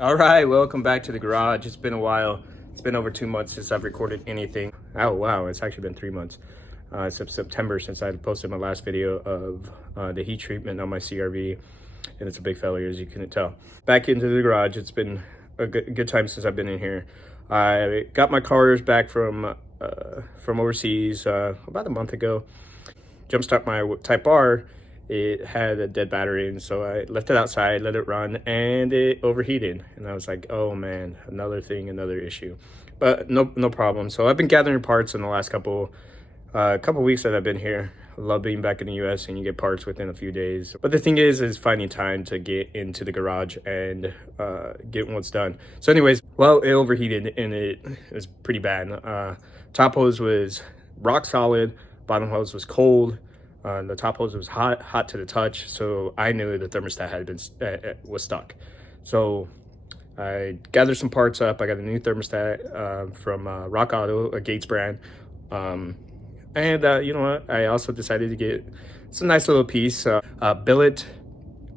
All right, welcome back to the garage. It's been a while. It's been over 2 months since I've recorded anything. Oh wow, it's actually been 3 months. Since September since I posted my last video of the heat treatment on my CRV, and it's a big failure as you couldn't tell. Back into the garage. It's been a good time since I've been in here. I got my cars back from overseas about a month ago. Jumpstart my Type R. It had a dead battery, and so I left it outside, let it run, and it overheated. And I was like, oh man, another thing, another issue. But no problem. So I've been gathering parts in the last couple weeks that I've been here. I love being back in the US and you get parts within a few days. But the thing is finding time to get into the garage and get what's done. So anyways, well, it overheated and it was pretty bad. Top hose was rock solid, bottom hose was cold. The top hose was hot to the touch, so I knew the thermostat had been was stuck. So I gathered some parts up. I got a new thermostat from Rock Auto, a Gates brand, and you know what? I also decided to get some nice little piece, Billet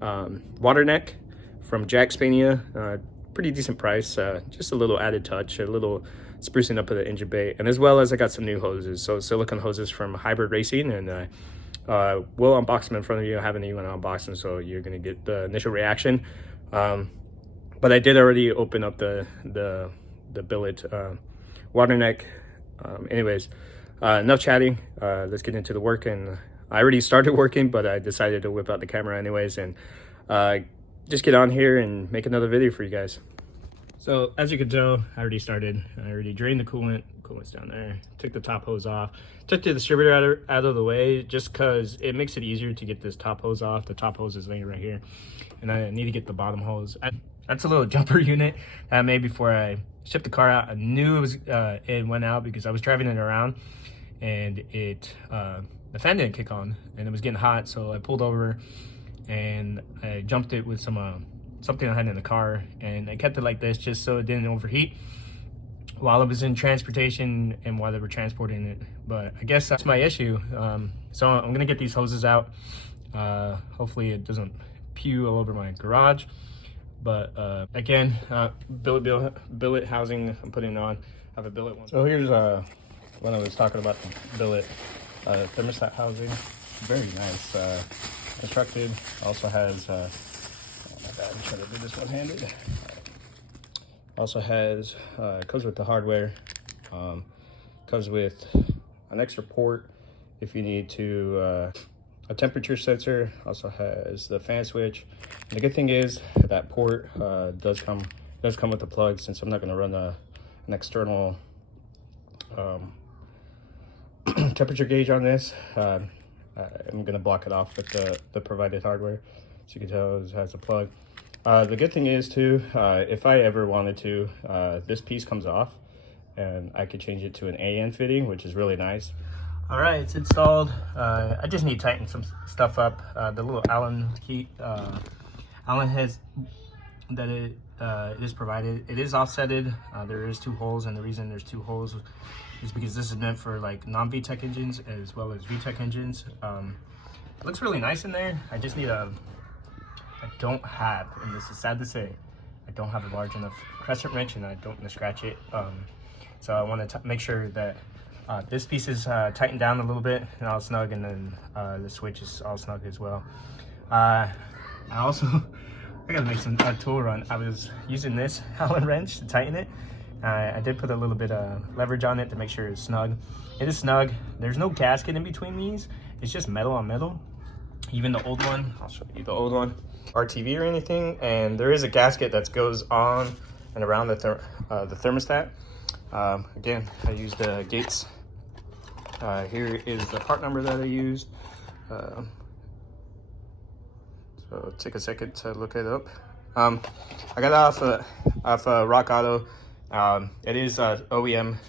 water neck from Jack Spania. Pretty decent price. Just a little added touch, a little sprucing up of the engine bay, and as well as I got some new hoses. So silicone hoses from Hybrid Racing, and we'll unbox them in front of you. I haven't even unboxed them, so you're gonna get the initial reaction. But I did already open up the Billet water neck. Anyways, enough chatting. Let's get into the work. And I already started working, but I decided to whip out the camera anyways and just get on here and make another video for you guys. So as you can tell, I already started. I already drained the coolant. Coolant's down there. Took the top hose off. Took the distributor out of the way just because it makes it easier to get this top hose off. The top hose is laying right here. And I need to get the bottom hose. That's a little jumper unit I made before I shipped the car out. I knew it went out because I was driving it around and the fan didn't kick on and it was getting hot. So I pulled over and I jumped it with something I had in the car, and I kept it like this just so it didn't overheat while it was in transportation and while they were transporting it. But I guess that's my issue. So I'm gonna get these hoses out. Hopefully it doesn't pew all over my garage. But again, billet housing I'm putting on. I have a billet one. So here's when I was talking about the billet thermostat housing. Very nice, constructed. Also has I'm trying to do this one-handed. Also has comes with the hardware. Comes with an extra port if you need to a temperature sensor. Also has the fan switch. And the good thing is that port does come with the plug, since I'm not going to run an external temperature gauge on this. I'm going to block it off with the provided hardware. So you can tell it has a plug. The good thing is too, if I ever wanted to, this piece comes off and I could change it to an AN fitting, which is really nice. All right, it's installed. I just need to tighten some stuff up. The little Allen key, Allen heads that it is provided. It is offsetted. There is 2 holes, and the reason there's 2 holes is because this is meant for like non-VTEC engines as well as VTEC engines. It looks really nice in there. I just need I don't have, and this is sad to say, I don't have a large enough crescent wrench, and I don't want to scratch it. So I want to make sure that this piece is tightened down a little bit and all snug, and then the switch is all snug as well. I gotta make a tool run. I was using this Allen wrench to tighten it. I did put a little bit of leverage on it to make sure it's snug. It is snug. There's no gasket in between these. It's just metal on metal. Even the old one, I'll show you the old one, RTV or anything, and there is a gasket that goes on and around the thermostat. Again, I used the Gates. Here is the part number that I used. So take a second to look it up. I got it off Rock Auto. It is OEM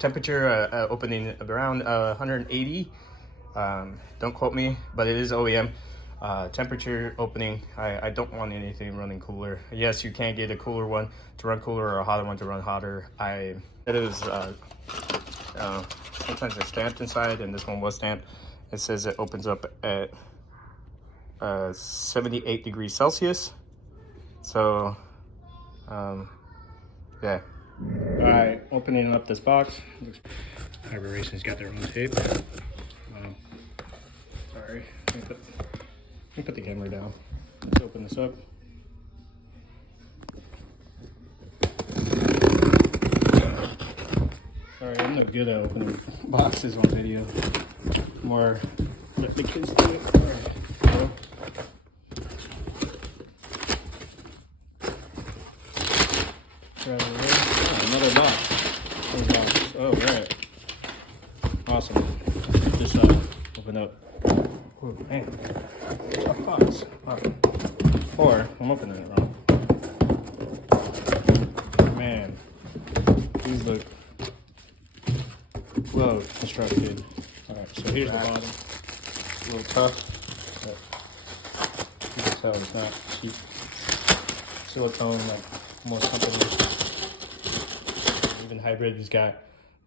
temperature opening around 180. Don't quote me, but it is OEM temperature opening. I don't want anything running cooler. Yes, you can get a cooler one to run cooler or a hotter one to run hotter. It is sometimes they're stamped inside, and this one was stamped. It says it opens up at 78 degrees Celsius. So, yeah. All right, opening up this box. Hybrid Racing's got their own tape. Sorry, let me put the camera down. Let's open this up. Sorry, I'm no good at opening boxes on video. More let the kids do it. All right. So, oh, another box. Oh, right. Awesome. Just open up. Oh, man. Tough box. Wow. Or I'm opening it wrong. Man, these look well constructed. All right, so here's the bottom. It's a little tough, but you can tell it's not cheap. Silicone, like most companies. Even Hybrid has got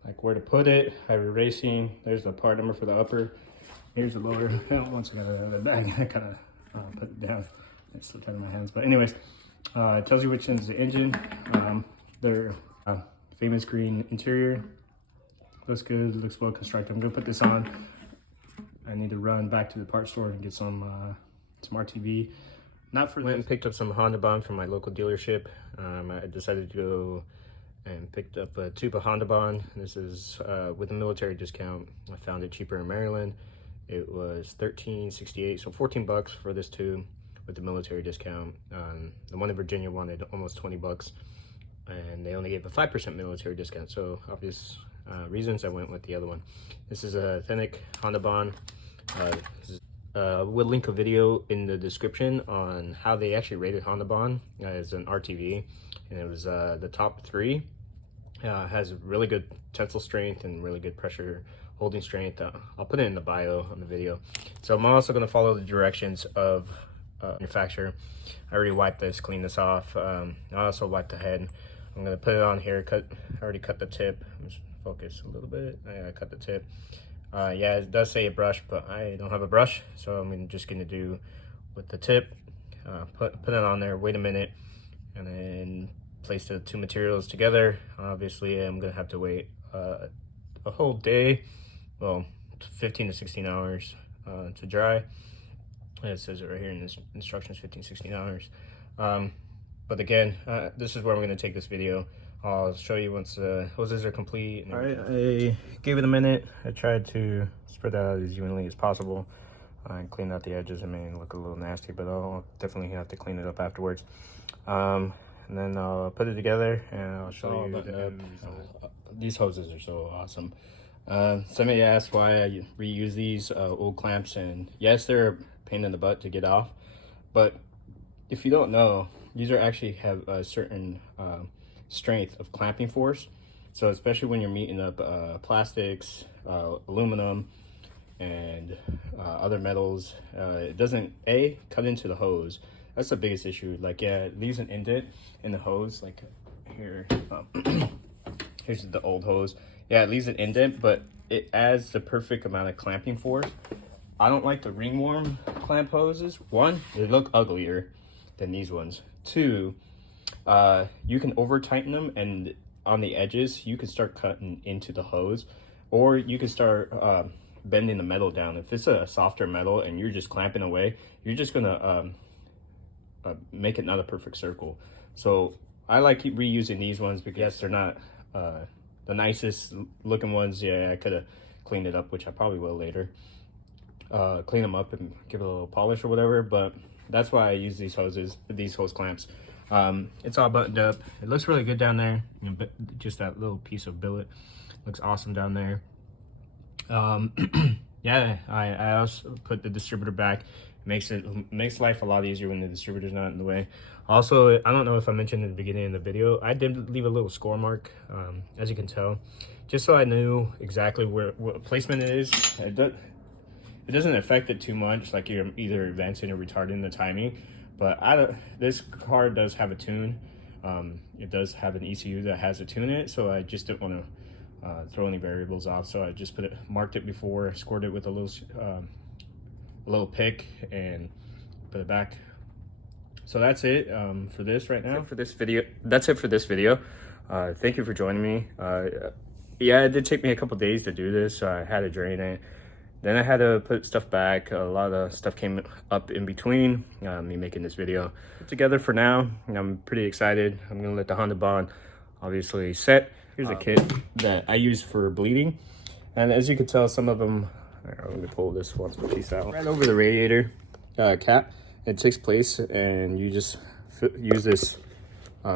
like where to put it. Hybrid Racing. There's the part number for the upper. Here's the lower. Once I got it out of the bag, I kind of put it down. It's so tight in my hands. But anyways, it tells you which end's the engine. Their famous green interior. Looks good. Looks well constructed. I'm gonna put this on. I need to run back to the parts store and get some RTV. Not for. Went and picked up some Honda Bond from my local dealership. I decided to go and picked up a tube of Honda Bond. This is with a military discount. I found it cheaper in Maryland. It was $13.68, so 14 bucks for this tube with the military discount. The one in Virginia wanted almost 20 bucks, and they only gave a 5% military discount. So obvious reasons, I went with the other one. This is a authentic Honda Bond. We'll link a video in the description on how they actually rated Honda Bond as an RTV, and it was the top 3. Has really good tensile strength and really good pressure holding strength. I'll put it in the bio on the video. So I'm also going to follow the directions of manufacturer. I already wiped this, cleaned this off. I also wiped the head. I'm going to put it on here. I already cut the tip. Just focus a little bit. I cut the tip. Yeah, it does say a brush, but I don't have a brush, so I'm just going to do with the tip. Put it on there, wait a minute, and then place the two materials together. Obviously, I'm going to have to wait a whole day, well, 15 to 16 hours to dry. It says it right here in this instructions, 15 to 16 hours. But again, this is where I'm going to take this video. I'll show you once the hoses are complete. All right, I gave it a minute. I tried to spread that out as evenly as possible and clean out the edges. I mean, look a little nasty, but I'll definitely have to clean it up afterwards. And then I'll put it together and I'll show you. These hoses are so awesome. Somebody asked why I reuse these old clamps, and yes, they're a pain in the butt to get off, but if you don't know, these are actually have a certain strength of clamping force. So especially when you're meeting up plastics, aluminum, and other metals, it doesn't cut into the hose. That's the biggest issue. Like, yeah, it leaves an indent in the hose. Like here, here's the old hose. Yeah, it leaves an indent, but it adds the perfect amount of clamping force. I don't like the ringworm clamp hoses. One, they look uglier than these ones. Two, you can over tighten them, and on the edges you can start cutting into the hose, or you can start bending the metal down. If it's a softer metal and you're just clamping away, you're just gonna make it not a perfect circle. So I like reusing these ones because yes, they're not the nicest looking ones. Yeah, I could have cleaned it up, which I probably will later. Clean them up and give it a little polish or whatever, but that's why I use these hoses, these hose clamps. It's all buttoned up. It looks really good down there. Just that little piece of billet looks awesome down there. Yeah, I also put the distributor back. Makes life a lot easier when the distributor's not in the way. Also, I don't know if I mentioned in the beginning of the video, I did leave a little score mark, as you can tell, just so I knew exactly what placement it is. It doesn't affect it too much, like you're either advancing or retarding the timing. But this car does have a tune. It does have an ECU that has a tune in it, so I just didn't want to throw any variables off. So I just marked it before, scored it with a little pick, and put it back. So that's it for this right now. That's it for this video. Thank you for joining me. Yeah, it did take me a couple days to do this. So I had to drain it. Then I had to put stuff back. A lot of stuff came up in between me making this video. Together for now. I'm pretty excited. I'm gonna let the Honda bond obviously set. Here's a kit that I use for bleeding. And as you can tell, some of them, let me pull this one piece out. Right over the radiator cap, it takes place, and you just use this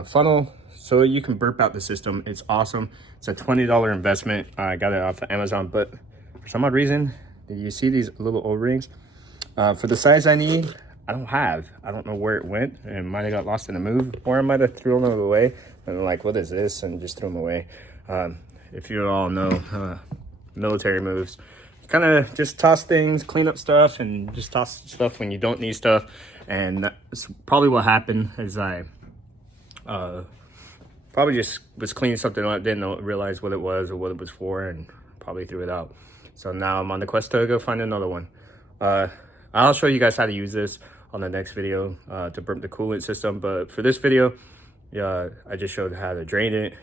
funnel so you can burp out the system. It's awesome. It's a $20 investment. I got it off of Amazon, but for some odd reason, you see these little O-rings? For the size I need, I don't know where it went. It might have got lost in the move, or I might have thrown them away. And I'm like, what is this? And just threw them away. If you all know military moves, kind of just toss things, clean up stuff, and just toss stuff when you don't need stuff. And that's probably what happened. Is I probably just was cleaning something up, didn't realize what it was or what it was for, and probably threw it out. So now I'm on the quest to go find another one. I'll show you guys how to use this on the next video to burp the coolant system. But for this video, I just showed how to drain it,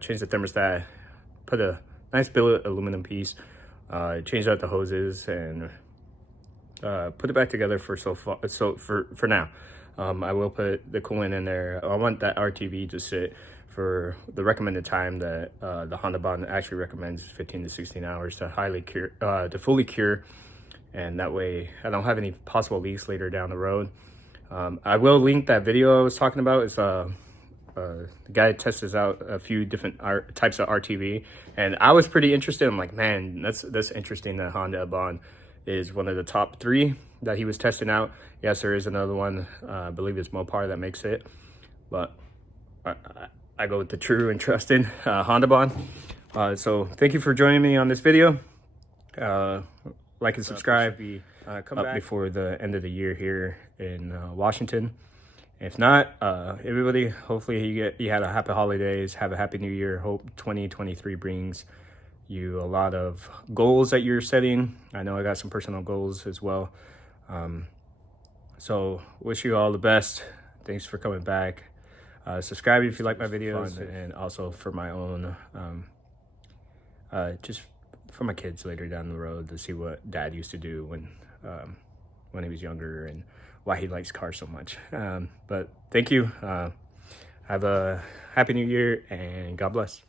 change the thermostat, put a nice billet aluminum piece, change out the hoses, and put it back together for for now. I will put the coolant in there. I want that RTV to sit for the recommended time that the Honda bond actually recommends, 15 to 16 hours to fully cure, and that way I don't have any possible leaks later down the road. I will link that video I was talking about. It's the guy tests out a few different types of RTV, and I was pretty interested. I'm like, man, that's interesting that Honda bond is one of the top 3 that he was testing out. Yes, there is another one. I believe it's Mopar that makes it, but I go with the true and trusted Honda bond. So thank you for joining me on this video. Like and subscribe. Come back before the end of the year here in Washington. If not, everybody, hopefully you had a happy holidays, have a happy new year. Hope 2023 brings you a lot of goals that you're setting. I know I got some personal goals as well. So wish you all the best. Thanks for coming back. Subscribe if you like my videos, and also for my own, just for my kids later down the road to see what Dad used to do when he was younger and why he likes cars so much. But thank you. Have a happy new year, and God bless.